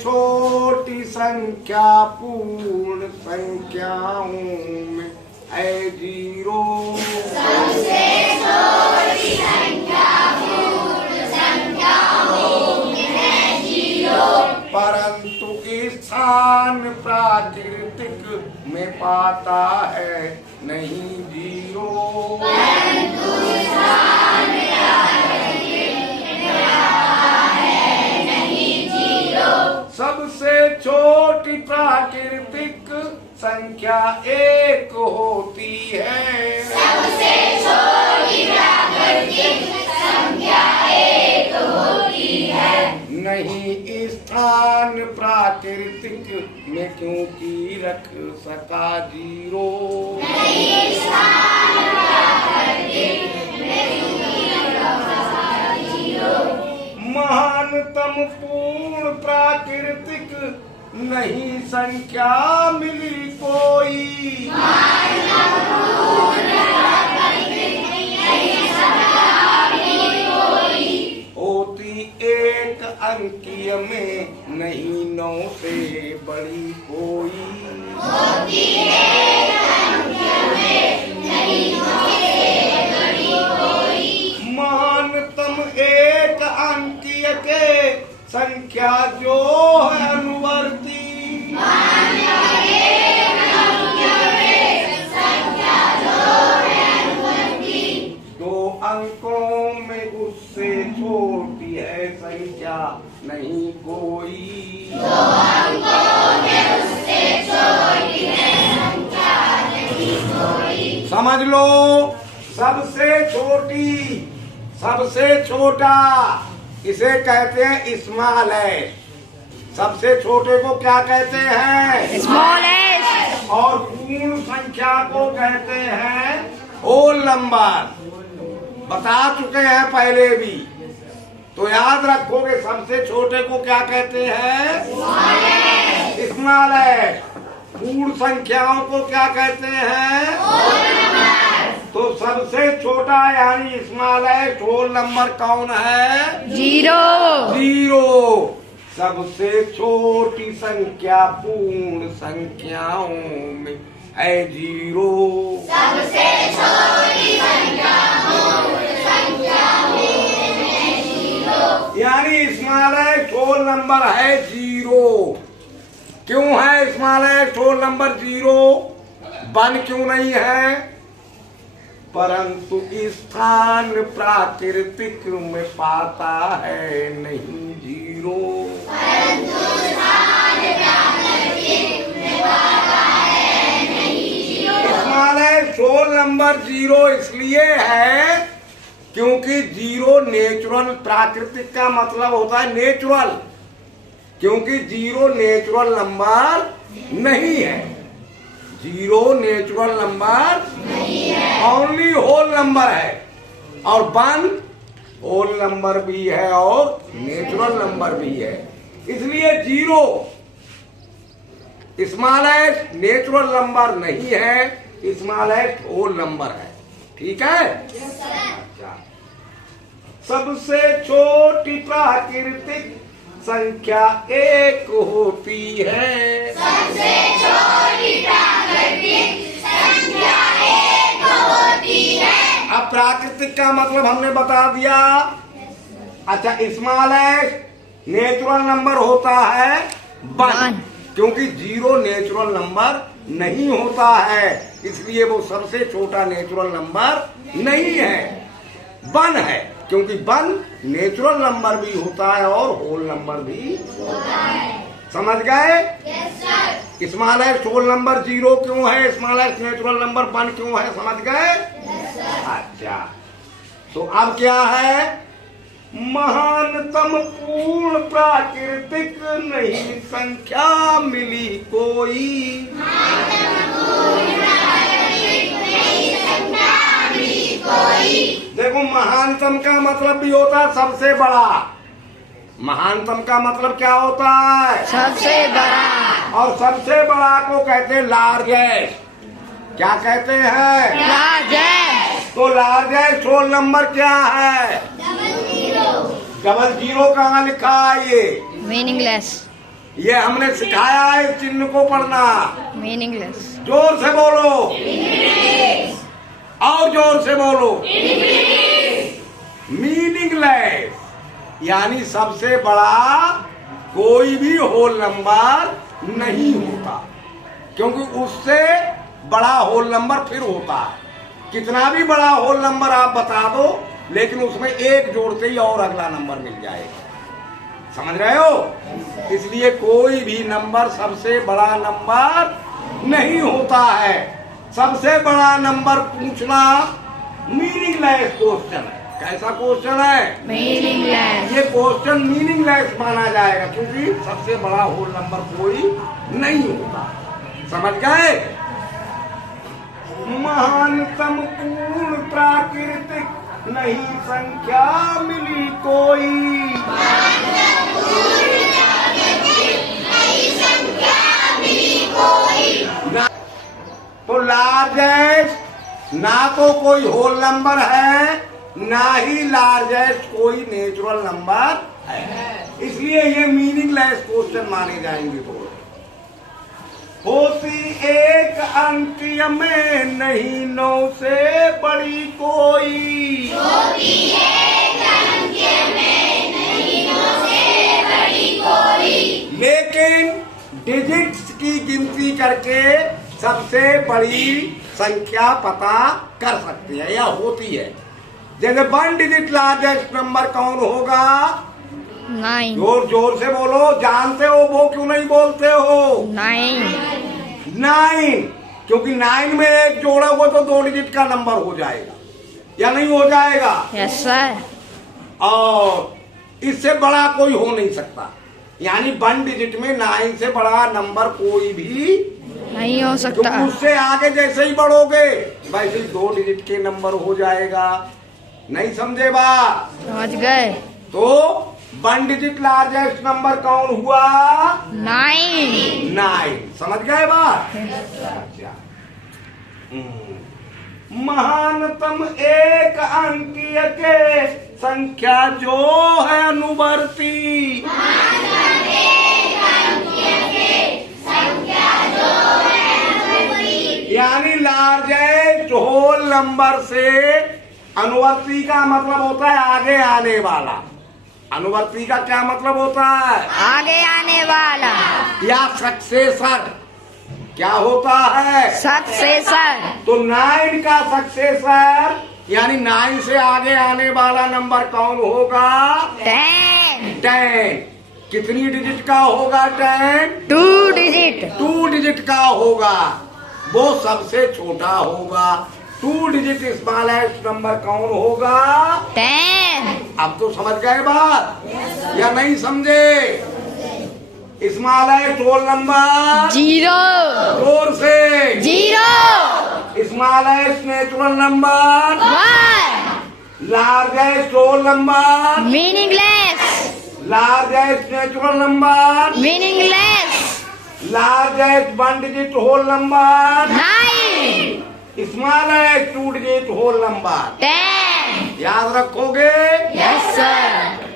छोटी संख्या पूर्ण संख्याओं में है जीरो। सबसे छोटी संख्या पूर्ण संख्याओं में है जीरो। परंतु स्थान प्राकृतिक में पाता है नहीं जीरो। परंतु स्थान प्राकृतिक में पाता है नहीं जीरो। सबसे छोटी प्राकृतिक संख्या एक होती है। सबसे छोटी प्राकृतिक संख्या एक होती है। नहीं स्थान प्राकृतिक में क्योंकि रख सका जीरो। नहीं स्थान प्राकृतिक में क्योंकि रख सका जीरो। महानतम पूर्ण प्राकृतिक नहीं संख्या मिली कोई। महानतम पूर्ण प्राकृतिक नहीं संख्या मिली कोई। होती एक अंकीय में नहीं 9 से बड़ी कोई। होती एक अंकीय में नहीं 9 से बड़ी कोई। महानतम एक अंकीय के संख्या जो है अनुवर्ती। महानतम एक अंकीय में संख्या जो है अनुवर्ती। 2 अंकों में उससे छोटी है संख्या नहीं कोई। 2 अंकों में उससे छोटी है संख्या नहीं कोई। समझ लो, सबसे छोटी, सबसे छोटा इसे कहते हैं स्मॉलेस्ट। सबसे छोटे को क्या कहते हैं? स्मॉलेस्ट। और पूर्ण संख्या को कहते हैं होल नंबर। बता चुके हैं पहले भी, तो याद रखोगे सबसे छोटे को क्या कहते हैं? स्मॉलेस्ट। पूर्ण संख्याओं को क्या कहते हैं? तो सबसे छोटा यानी स्मॉलेस्ट होल नंबर कौन है? जीरो। जीरो। सबसे छोटी संख्या पूर्ण संख्याओं में है जीरो। सबसे छोटी संख्या पूर्ण संख्याओं में है जीरो। यानी स्मॉलेस्ट होल नंबर है जीरो। क्यों है स्मॉलेस्ट होल नंबर जीरो? 1 क्यों नहीं है? परंतु स्थान प्राकृतिक में पाता है नहीं जीरो। परंतु स्थान प्राकृतिक में पाता है नहीं zero. Smallest whole number zero इसलिए है क्योंकि जीरो नेचुरल, प्राकृतिक का मतलब होता है नेचुरल, क्योंकि जीरो नेचुरल नंबर नहीं है। जीरो नेचुरल नंबर नहीं है। ओनली होल नंबर है। और 1 होल नंबर भी है और नेचुरल नंबर भी है। इसलिए जीरो स्मॉलेस्ट नेचुरल नंबर नहीं है, स्मॉलेस्ट होल नंबर है। ठीक है? अच्छा। सबसे छोटी प्राकृतिक संख्या एक होती है। सबसे छोटी प्राकृतिक संख्या एक होती है। अब प्राकृतिक का मतलब हमने बता दिया। अच्छा, स्मॉलेस्ट नेचुरल नंबर होता है 1, क्योंकि जीरो नेचुरल नंबर नहीं होता है, इसलिए वो सबसे छोटा नेचुरल नंबर नहीं है, 1 है। क्योंकि 1 नेचुरल नंबर भी होता है और होल नंबर भी होता है। समझ गए? Yes sir. Smallest whole number zero क्यों है, स्मॉलेस्ट नेचुरल नंबर 1 क्यों है, समझ गए? Yes sir. अच्छा, तो अब क्या है? महानतम पूर्ण प्राकृतिक नहीं संख्या मिली कोई। महानतम पूर्ण प्राकृतिक नहीं संख्या मिली कोई। देखो, महानतम का मतलब भी होता है सबसे बड़ा। महानतम का मतलब क्या होता है? सबसे बड़ा। और सबसे बड़ा को कहते हैं लार्जेस्ट। क्या कहते हैं? लार्जेस्ट। तो लार्जेस्ट होल नंबर क्या है? Double zero. डबल जीरो कहाँ लिखा है ये? मीनिंगलेस। ये हमने सिखाया है इस चिन्ह को पढ़ना। Meaningless. जोर से बोलो, और जोर से बोलो। मीनिंगलेस यानी सबसे बड़ा कोई भी होल नंबर नहीं होता, क्योंकि उससे बड़ा होल नंबर फिर होता है। कितना भी बड़ा होल नंबर आप बता दो, लेकिन उसमें एक जोड़ते ही और अगला नंबर मिल जाएगा। समझ रहे हो? इसलिए कोई भी नंबर सबसे बड़ा नंबर नहीं होता है। सबसे बड़ा नंबर पूछना मीनिंगलेस क्वेश्चन है। कैसा क्वेश्चन है? Meaningless. ये क्वेश्चन मीनिंगलेस माना जाएगा, क्योंकि सबसे बड़ा होल नंबर कोई नहीं होता। समझ गए? महानतम पूर्ण प्राकृतिक नहीं संख्या मिली कोई। तो लार्जेस्ट ना तो कोई होल नंबर है, ना ही लार्जेस्ट कोई नेचुरल नंबर है। इसलिए ये मीनिंगलेस क्वेश्चन माने जाएंगे। तो होती एक अंकीय में नहीं 9 से बड़ी कोई। होती एक अंकीय में नहीं 9 से बड़ी कोई। लेकिन डिजिट्स की गिनती करके सबसे बड़ी संख्या पता कर सकती है या होती है। जैसे 1 डिजिट लार्जेस्ट नंबर कौन होगा? 9. जोर जोर से बोलो। जानते हो वो क्यों नहीं बोलते हो? 9. 9, क्योंकि 9 में एक जोड़ा हुआ तो 2 डिजिट का नंबर हो जाएगा, या नहीं हो जाएगा? Yes, sir. और इससे बड़ा कोई हो नहीं सकता। यानी 1 डिजिट में 9 से बड़ा नंबर कोई भी नहीं हो सकता। क्योंकि उससे आगे जैसे ही बढ़ोगे वैसे ही 2 डिजिट के नंबर हो जाएगा। नहीं समझे बात? समझ गए? तो 1 डिजिट लार्जेस्ट नंबर कौन हुआ? 9. 9। समझ गए बात? महानतम एक अंकीय के संख्या जो है अनुवर्ती। यानी लार्जेस्ट होल नंबर से अनुवर्ती का मतलब होता है आगे आने वाला। अनुवर्ती का क्या मतलब होता है? आगे आने वाला। या सक्सेसर। क्या होता है? सक्सेसर. तो 9 का सक्सेसर यानी 9 से आगे आने वाला नंबर कौन होगा? 10. 10। कितनी डिजिट का होगा 10? 2 डिजिट. 2 डिजिट का होगा, वो सबसे छोटा होगा। 2 डिजिट स्मॉलेस्ट नंबर कौन होगा? 10. अब तो समझ गए बात या नहीं समझे? Smallest whole number 0. जोर से। 0. Smallest natural number 1. Largest whole number Meaningless. Largest natural number Meaningless. Largest 1 digit whole number 9. Smallest 2 digit whole number. 10. याद रखोगे? Yes, sir.